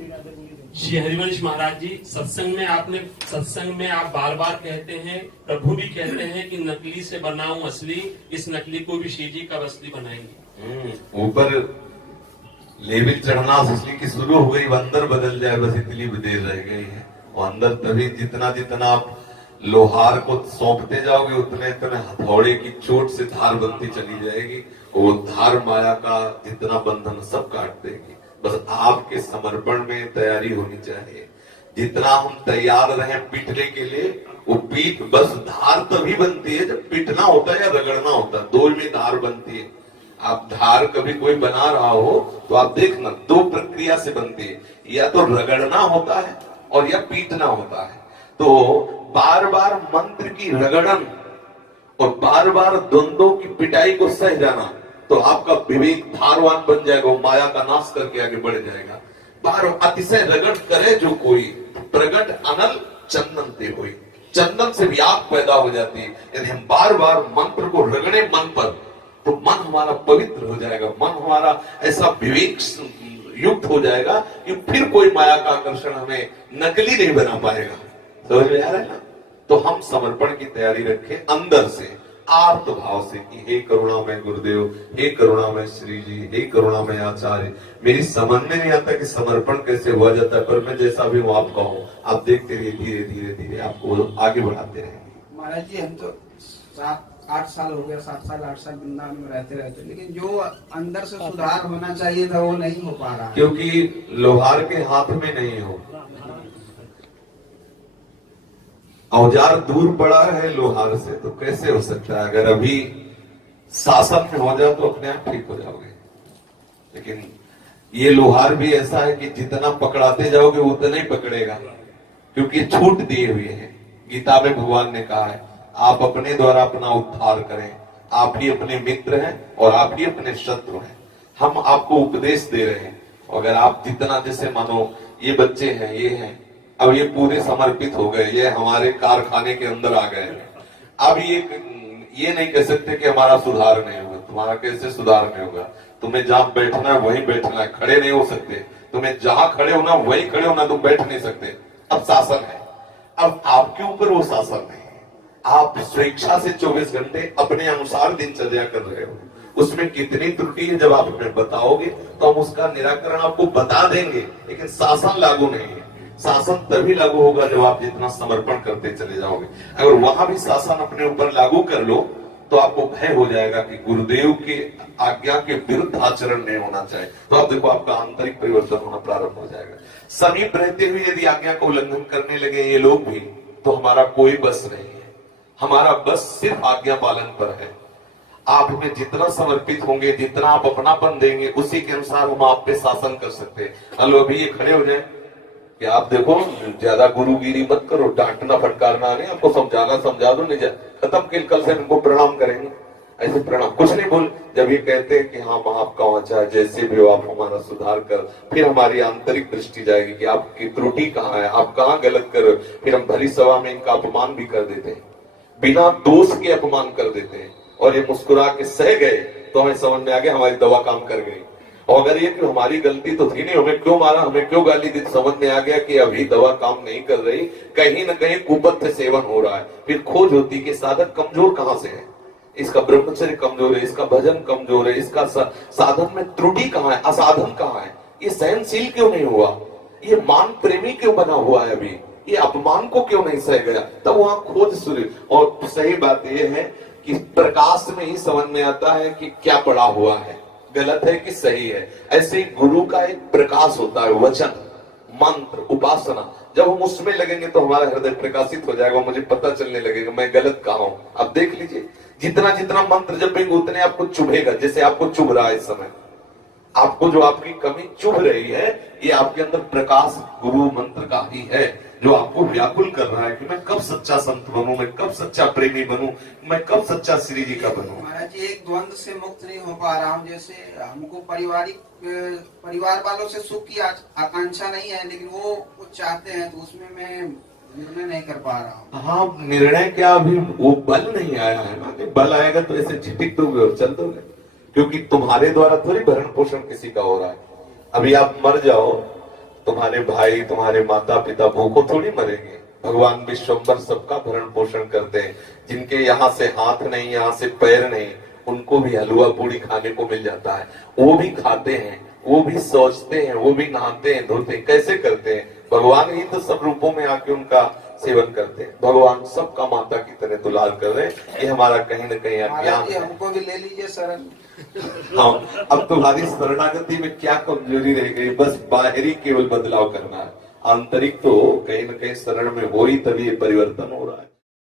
श्री हरिवंश महाराज जी, सत्संग में आप बार बार कहते हैं, प्रभु भी कहते हैं कि नकली से बनाऊं असली, इस नकली को भी श्री जी का असली बनाएंगे। ऊपर लेवल चढ़ना असली की शुरू हो गई, अंदर बदल जाए बस इतनी भी देर रह गई है। और अंदर तभी जितना जितना आप लोहार को सौंपते जाओगे उतने इतने हथौड़े की चोट से धार बनती चली जाएगी। वो धार माया का जितना बंधन सब काट देगी। बस आपके समर्पण में तैयारी होनी चाहिए। जितना हम तैयार रहे पीटने के लिए, वो पीठ बस धार तभी बनती है जब पीटना होता है या रगड़ना होता है, दो में धार बनती है। आप धार कभी कोई बना रहा हो तो आप देखना दो प्रक्रिया से बनती है, या तो रगड़ना होता है और या पीटना होता है। तो बार बार मंत्र की रगड़न और बार बार द्वंद्वों की पिटाई को सह जाना, तो आपका विवेक धारवान बन जाएगा, माया का नाश करके आगे बढ़ जाएगा। बार अतिशय रगड़ करे जो कोई, प्रगट अनल चंदन ते होई, चंदन से भी आग पैदा हो जाती है। यदि हम बार बार मंत्र को रगड़े मन पर, तो मन हमारा पवित्र हो जाएगा, मन हमारा ऐसा विवेक युक्त हो जाएगा कि फिर कोई माया का आकर्षण हमें नकली नहीं बना पाएगा। समझ में आ रहा है ना? तो हम समर्पण की तैयारी रखें अंदर से, आर्त भाव से कि हे करुणामय गुरुदेव, हे करुणामय श्री जी, हे करुणामय आचार्य। मेरी समझ में नहीं आता कि समर्पण कैसे हुआ जाता है, पर मैं जैसा भी हूँ आपका हूँ, आप देखते रहिए, धीरे धीरे धीरे आपको आगे बढ़ाते रहेंगे। महाराज जी, हम तो 7-8 साल हो गया, 7 साल 8 साल वृंदावन में रहते, लेकिन जो अंदर से सुधार होना चाहिए था वो नहीं हो पा रहा, क्योंकि लोहार के हाथ में नहीं हो। औजार दूर पड़ा है लोहार से, तो कैसे हो सकता है? अगर अभी शासन में हो जाए तो अपने आप ठीक हो जाओगे। लेकिन ये लोहार भी ऐसा है कि जितना पकड़ाते जाओगे उतना ही पकड़ेगा, क्योंकि छूट दिए हुए हैं। गीता में भगवान ने कहा है, आप अपने द्वारा अपना उद्धार करें, आप ही अपने मित्र हैं और आप ही अपने शत्रु हैं। हम आपको उपदेश दे रहे हैं, अगर आप जितना, जैसे मानो ये बच्चे हैं, ये हैं, अब ये पूरे समर्पित हो गए, ये हमारे कारखाने के अंदर आ गए। अब ये नहीं कह सकते कि हमारा सुधार नहीं होगा। तुम्हारा कैसे सुधार नहीं होगा? तुम्हें जहां बैठना है वहीं बैठना है, खड़े नहीं हो सकते। तुम्हें जहां खड़े होना वहीं खड़े होना, तुम बैठ नहीं सकते। अब शासन है, अब आपके ऊपर वो शासन नहीं है। आप स्वेच्छा से 24 घंटे अपने अनुसार दिनचर्या कर रहे हो। उसमें कितनी त्रुटि है जब आप हमें बताओगे तो हम उसका निराकरण आपको बता देंगे, लेकिन शासन लागू नहीं है। शासन तभी लागू होगा जब आप जितना समर्पण करते चले जाओगे। अगर वहां भी शासन अपने ऊपर लागू कर लो तो आपको भय हो जाएगा कि गुरुदेव की आज्ञा के विरुद्ध आचरण नहीं होना चाहिए। तो आप देखो, आपका आंतरिक परिवर्तन होना प्रारंभ हो जाएगा। समीप रहते हुए यदि आज्ञा का उल्लंघन करने लगे ये लोग भी, तो हमारा कोई बस नहीं है। हमारा बस सिर्फ आज्ञा पालन पर है। आप में जितना समर्पित होंगे, जितना आप अपनापन देंगे, उसी के अनुसार हम आप पे शासन कर सकते हैं। हेलो, अभी ये खड़े हो जाए कि आप देखो, ज्यादा गुरुगिरी मत करो, डांटना फटकारना नहीं, आपको समझाना समझा दो, नहीं खत्म, कल से इनको प्रणाम करेंगे। ऐसे प्रणाम कुछ नहीं बोल। जब ये कहते हैं कि हाँ आपका वाचा जैसे भी हो, आप हमारा सुधार कर, फिर हमारी आंतरिक दृष्टि जाएगी कि आपकी त्रुटि कहाँ है, आप कहाँ गलत कर रहे हो। फिर हम भरी सभा में इनका अपमान भी कर देते हैं, बिना दोष के अपमान कर देते हैं, और ये मुस्कुरा के सह गए तो हमें समझ में आ गया हमारी दवा काम कर गई। और अगर ये कि हमारी गलती तो थी नहीं, हमें क्यों मारा, हमें क्यों गाली दी, समझ में आ गया कि अभी दवा काम नहीं कर रही, कहीं ना कहीं कुपथ सेवन हो रहा है। फिर खोज होती कि साधक कमजोर कहां से है, इसका ब्रह्मचर्य कमजोर है, इसका भजन कमजोर है, इसका साधन में त्रुटि कहाँ है, असाधन कहाँ है, ये सहनशील क्यों नहीं हुआ, ये मान प्रेमी क्यों बना हुआ है, अभी ये अपमान को क्यों नहीं सह गया। तब वहां खोज शुरू। और सही बात यह है कि प्रकाश में ही समझ में आता है कि क्या पड़ा हुआ है, गलत है कि सही है। ऐसे ही गुरु का एक प्रकाश होता है, वचन, मंत्र, उपासना। जब हम उसमें लगेंगे तो हमारा हृदय प्रकाशित हो जाएगा, मुझे पता चलने लगेगा मैं गलत कहाँ हूं। अब देख लीजिए, जितना जितना मंत्र जपेंगे उतने आपको चुभेगा, जैसे आपको चुभ रहा है इस समय। आपको जो आपकी कमी चुभ रही है, ये आपके अंदर प्रकाश गुरु मंत्र का ही है, जो आपको व्याकुल कर रहा है कि मैं कब सच्चा संत बनूं, मैं कब सच्चा प्रेमी बनूं, मैं कब सच्चा श्री जी का बनूं। महाराज जी, एक द्वंद से मुक्त नहीं हो पा रहा हूँ। जैसे हमको परिवार वालों से सुख की आकांक्षा नहीं है, लेकिन वो कुछ चाहते हैं, तो उसमें मैं निर्णय नहीं कर पा रहा हूँ। हाँ, निर्णय क्या, अभी वो बल नहीं आया है ना। बल आएगा तो ऐसे झिटिक दोगे और चल दोगे, क्योंकि तुम्हारे द्वारा थोड़ी भरण पोषण किसी का हो रहा है। अभी आप मर जाओ तुम्हारे भाई तुम्हारे माता पिता भूखों थोड़ी मरेंगे। भगवान विश्वम्भर सबका भरण पोषण करते हैं। जिनके यहाँ से हाथ नहीं, यहाँ से पैर नहीं, उनको भी हलवा पूड़ी खाने को मिल जाता है। वो भी खाते हैं, वो भी सोचते हैं, वो भी नहाते हैं, धोते हैं। कैसे करते हैं? भगवान ही तो सब रूपों में आके उनका सेवन करते हैं। भगवान सबका माता की तरह दुलार कर रहे हैं। ये हमारा कहीं न कहीं अज्ञान महाराज जी है। हमको भी ले लीजिए शरण। हाँ, अब तुम्हारी शरणागति में क्या कमजोरी रह गई? बस बाहरी केवल बदलाव करना है, आंतरिक तो कहीं न कहीं शरण में हो ही, तभी ये परिवर्तन हो रहा है।